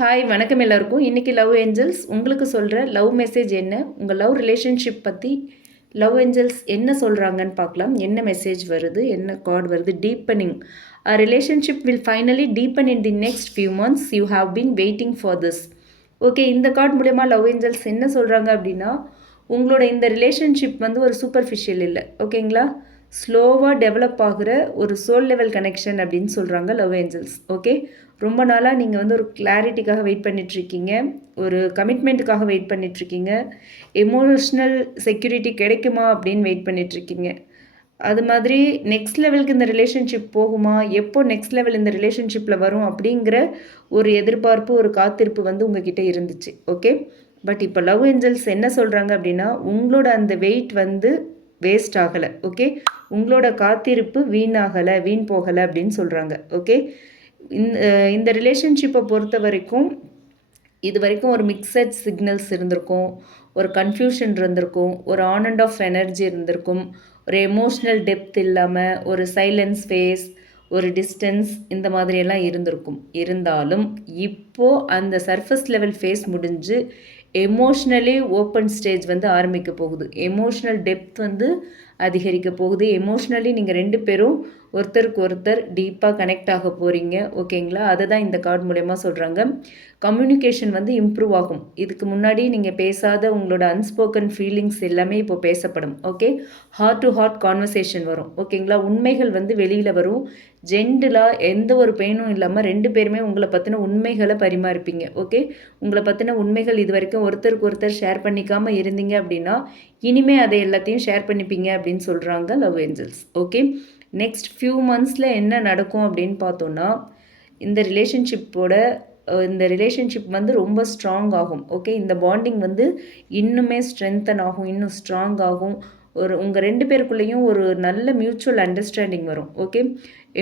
Hi வணக்கம் எல்லாருக்கும். இன்றைக்கி லவ் ஏஞ்சல்ஸ் உங்களுக்கு சொல்கிற லவ் மெசேஜ் என்ன? உங்கள் லவ் ரிலேஷன்ஷிப் பற்றி லவ் ஏஞ்சல்ஸ் என்ன சொல்கிறாங்கன்னு பார்க்கலாம். என்ன மெசேஜ் வருது? என்ன கார்டு வருது? Deepening a relationship will finally deepen in the next few months you have been waiting for this okay இந்த கார்டு மூலயமா லவ் ஏஞ்சல்ஸ் என்ன சொல்கிறாங்க அப்படின்னா உங்களோட இந்த ரிலேஷன்ஷிப் வந்து ஒரு சூப்பர்ஃபிஷியல் இல்லை. ஓகேங்களா ஸ்லோவாக டெவலப் ஆகிற ஒரு சோல் லெவல் கனெக்ஷன் அப்படின்னு சொல்கிறாங்க லவ் ஏஞ்சல்ஸ் ஓகே ரொம்ப நாளாக நீங்கள் வந்து ஒரு கிளாரிட்டிக்காக வெயிட் பண்ணிகிட்ருக்கீங்க ஒரு கமிட்மெண்ட்டுக்காக வெயிட் பண்ணிகிட்ருக்கீங்க எமோஷ்னல் செக்யூரிட்டி கிடைக்குமா அப்படின்னு வெயிட் பண்ணிகிட்ருக்கீங்க அது மாதிரி நெக்ஸ்ட் லெவலுக்கு இந்த ரிலேஷன்ஷிப் போகுமா? எப்போ நெக்ஸ்ட் லெவல் இந்த ரிலேஷன்ஷிப்பில் வரும் அப்படிங்கிற ஒரு எதிர்பார்ப்பு ஒரு காத்திருப்பு வந்து உங்ககிட்ட இருந்துச்சு. ஓகே பட் இப்போ லவ் ஏஞ்சல்ஸ் என்ன சொல்கிறாங்க அப்படின்னா உங்களோட அந்த வெயிட் வந்து வேஸ்ட் ஆகலை. ஓகே உங்களோட காத்திருப்பு வீணாகலை வீண் போகலை அப்படின்னு சொல்கிறாங்க ஓகே இந்த இந்த ரிலேஷன்ஷிப்பை பொறுத்த வரைக்கும் இது வரைக்கும் ஒரு மிக்சட் சிக்னல்ஸ் இருந்திருக்கும். ஒரு கன்ஃபியூஷன் இருந்திருக்கும். ஒரு ஆன் அண்ட் ஆஃப் எனர்ஜி இருந்திருக்கும். ஒரு எமோஷ்னல் டெப்த் இல்லாமல் ஒரு சைலன்ஸ் ஃபேஸ் ஒரு டிஸ்டன்ஸ் இந்த மாதிரியெல்லாம் இருந்திருக்கும். இருந்தாலும் இப்போது அந்த சர்ஃபஸ் லெவல் ஃபேஸ் முடிஞ்சு எமோஷ்னலி ஓப்பன் ஸ்டேஜ் வந்து ஆரம்பிக்க போகுது. எமோஷ்னல் டெப்த் வந்து அதிகரிக்க போகுது. எமோஷ்னலி நீங்கள் ரெண்டு பேரும் ஒருத்தருக்கு ஒருத்தர் டீப்பாக கனெக்ட் ஆக போகிறீங்க ஓகேங்களா அதை தான் இந்த கார்டு மூலயமா சொல்கிறாங்க கம்யூனிகேஷன் வந்து இம்ப்ரூவ் ஆகும். இதுக்கு முன்னாடி நீங்கள் பேசாத உங்களோட அன்ஸ்போக்கன் ஃபீலிங்ஸ் எல்லாமே இப்போ பேசப்படும் okay heart to heart conversation வரும் ஓகேங்களா உண்மைகள் வந்து வெளியில் வரும். ஜென்டலாக எந்த ஒரு பெயினும் இல்லாமல் ரெண்டு பேருமே உங்களை பற்றின உண்மைகளை பரிமாறிப்பீங்க ஓகே உங்களை பற்றின உண்மைகள் இது வரைக்கும் ஒருத்தருக்கு ஒருத்தர் ஷேர் பண்ணிக்காமல் இருந்தீங்க அப்படின்னா இனிமே அதை எல்லாத்தையும் ஷேர் பண்ணிப்பீங்க அப்படின்னு சொல்கிறாங்க love angels okay next few மந்த்ஸில் என்ன நடக்கும் அப்படின்னு பார்த்தோன்னா இந்த ரிலேஷன்ஷிப்போட இந்த ரிலேஷன்ஷிப் வந்து ரொம்ப ஸ்ட்ராங் ஆகும். ஓகே இந்த பாண்டிங் வந்து இன்னுமே ஸ்ட்ரென்தன் ஆகும் இன்னும் ஸ்ட்ராங் ஆகும். ஒரு உங்கள் ரெண்டு பேருக்குள்ளேயும் ஒரு நல்ல மியூச்சுவல் அண்டர்ஸ்டாண்டிங் வரும். ஓகே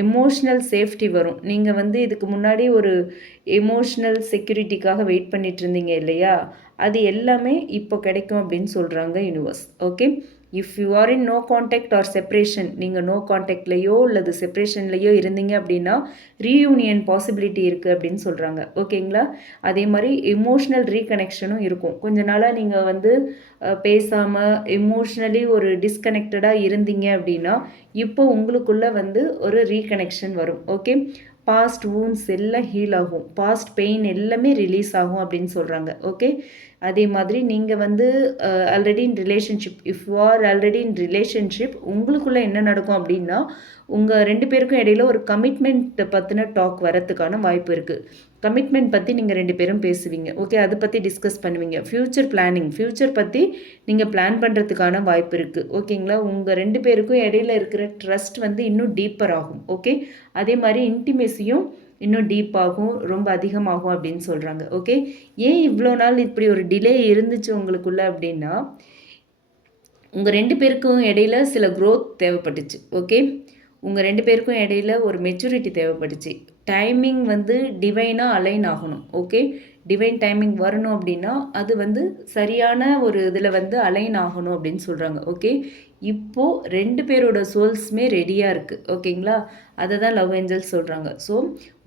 எமோஷ்னல் சேஃப்டி வரும். நீங்கள் வந்து இதுக்கு முன்னாடி ஒரு எமோஷ்னல் செக்யூரிட்டிக்காக வெயிட் பண்ணிட்டு இருந்தீங்க இல்லையா? அது எல்லாமே இப்போ கிடைக்கும் அப்படின்னு சொல்கிறாங்க universe okay if you are in no contact or separation நீங்கள் நோ காண்டாக்ட்லேயோ அல்லது செப்ரேஷன்லேயோ இருந்தீங்க அப்படின்னா ரீயூனியன் பாசிபிலிட்டி இருக்குது அப்படின்னு சொல்கிறாங்க ஓகேங்களா அதே மாதிரி எமோஷ்னல் ரீகனெக்ஷனும் இருக்கும். கொஞ்ச நாளாக நீங்கள் வந்து பேசாமல் எமோஷ்னலி ஒரு டிஸ்கனெக்டடாக இருந்தீங்க அப்படின்னா இப்போ உங்களுக்குள்ளே வந்து ஒரு ரீகனெக்ஷன் வரும். ஓகே பாஸ்ட் வூன்ஸ் எல்லாம் ஹீல் ஆகும். பாஸ்ட் பெயின் எல்லாமே ரிலீஸ் ஆகும் அப்படின்னு சொல்கிறாங்க ஓகே அதே மாதிரி நீங்கள் வந்து already in relationship if you are already in relationship உங்களுக்குள்ளே என்ன நடக்கும் அப்படின்னா உங்கள் ரெண்டு பேருக்கும் இடையில ஒரு கமிட்மெண்ட் பற்றின டாக் வரத்துக்கான வாய்ப்பு இருக்குது கமிட்மெண்ட் பற்றி நீங்கள் ரெண்டு பேரும் பேசுவீங்க. ஓகே அதை பற்றி டிஸ்கஸ் பண்ணுவீங்க. ஃப்யூச்சர் பிளானிங் ஃப்யூச்சர் பற்றி நீங்கள் பிளான் பண்ணுறதுக்கான வாய்ப்பு இருக்குது ஓகேங்களா உங்கள் ரெண்டு பேருக்கும் இடையில இருக்கிற ட்ரஸ்ட் வந்து இன்னும் டீப்பர் ஆகும். ஓகே அதே மாதிரி இன்டிமேசியும் இன்னும் டீப்பாகும் ரொம்ப அதிகமாகும் அப்படின்னு சொல்கிறாங்க ஓகே ஏன் இவ்வளோ நாள் இப்படி ஒரு டிலே இருந்துச்சு உங்களுக்குள்ளே அப்படின்னா உங்கள் ரெண்டு பேருக்கும் இடையில சில க்ரோத் தேவைப்பட்டுச்சு. ஓகே உங்கள் ரெண்டு பேருக்கும் இடையில ஒரு மெச்சூரிட்டி தேவைப்பட்டுச்சு. டைமிங் வந்து டிவைனாக அலைன் ஆகணும். ஓகே டிவைன் டைமிங் வரணும் அப்படின்னா அது வந்து சரியான ஒரு இதில் வந்து அலைன் ஆகணும் அப்படின்னு சொல்கிறாங்க ஓகே இப்போது ரெண்டு பேரோட சோல்ஸுமே ரெடியாக இருக்குது ஓகேங்களா? அதை தான் லவ் ஏஞ்சல்ஸ் சொல்கிறாங்க ஸோ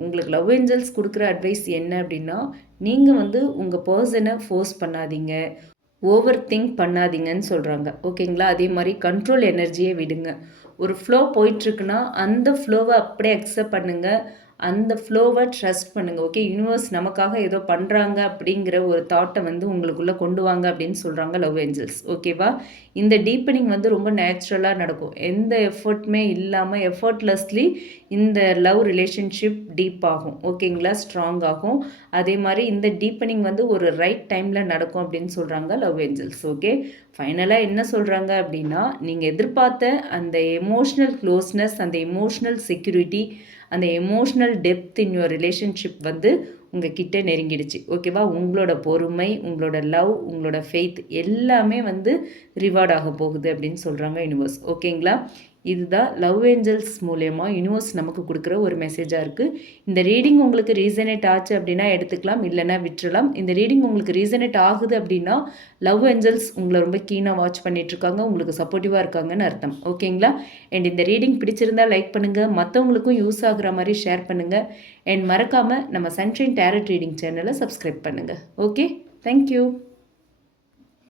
உங்களுக்கு லவ் ஏஞ்சல்ஸ் கொடுக்குற அட்வைஸ் என்ன அப்படின்னா நீங்கள் வந்து உங்கள் பர்சனை ஃபோர்ஸ் பண்ணாதீங்க. ஓவர் திங்க் பண்ணாதீங்கன்னு சொல்கிறாங்க ஓகேங்களா? அதே மாதிரி கண்ட்ரோல் எனர்ஜியை விடுங்க. ஒரு ஃப்ளோ போயிட்டுருக்குன்னா அந்த ஃப்ளோவை அப்படியே அக்செப்ட் பண்ணுங்கள் அந்த ஃப்ளோவை ட்ரஸ்ட் பண்ணுங்கள் ஓகே யூனிவர்ஸ் நமக்காக ஏதோ பண்ணுறாங்க அப்படிங்கிற ஒரு தாட்டை வந்து உங்களுக்குள்ளே கொண்டு வாங்க அப்படின்னு சொல்கிறாங்க லவ் ஏஞ்சல்ஸ் ஓகேவா இந்த டீப்பனிங் வந்து ரொம்ப நேச்சுரலாக நடக்கும். எந்த எஃபர்ட்டுமே இல்லாமல் எஃபர்ட்லெஸ்லி இந்த லவ் ரிலேஷன்ஷிப் டீப் ஆகும். ஓகேங்களா ஸ்ட்ராங் ஆகும். அதே மாதிரி இந்த டீப்பனிங் வந்து ஒரு ரைட் டைமில் நடக்கும் அப்படின்னு சொல்கிறாங்க லவ் ஏஞ்சல்ஸ் ஓகே ஃபைனலாக என்ன சொல்கிறாங்க அப்படின்னா நீங்கள் எதிர்பார்த்த அந்த எமோஷ்னல் க்ளோஸ்னஸ் அந்த எமோஷ்னல் செக்யூரிட்டி அந்த emotional depth in your relationship வந்து உங்கள் கிட்டே நெருங்கிடுச்சு ஓகேவா உங்களோட பொறுமை உங்களோட லவ் உங்களோட ஃபெய்த் எல்லாமே வந்து ரிவார்ட் ஆக போகுது அப்படின்னு சொல்கிறாங்க யூனிவர்ஸ் ஓகேங்களா இதுதான் லவ் ஏஞ்சல்ஸ் மூலயமா யூனிவர்ஸ் நமக்கு கொடுக்குற ஒரு மெசேஜாக இருக்குது இந்த ரீடிங் உங்களுக்கு ரீசனேட் ஆச்சு அப்படின்னா எடுத்துக்கலாம் இல்லைன்னா விட்டுறலாம். இந்த ரீடிங் உங்களுக்கு ரீசனேட் ஆகுது அப்படின்னா லவ் ஏஞ்சல்ஸ் உங்களை ரொம்ப கீனாக வாட்ச் பண்ணிகிட்ருக்காங்க உங்களுக்கு சப்போர்ட்டிவாக இருக்காங்கன்னு அர்த்தம். ஓகேங்களா அண்ட் இந்த ரீடிங் பிடிச்சிருந்தா லைக் பண்ணுங்கள் மற்றவங்களுக்கும் யூஸ் ஆகுற மாதிரி ஷேர் பண்ணுங்கள் அண்ட் மறக்காமல் நம்ம சன்ஷைன் டேரட் ரீடிங் சேனலை சப்ஸ்கிரைப் பண்ணுங்கள் ஓகே தேங்க்யூ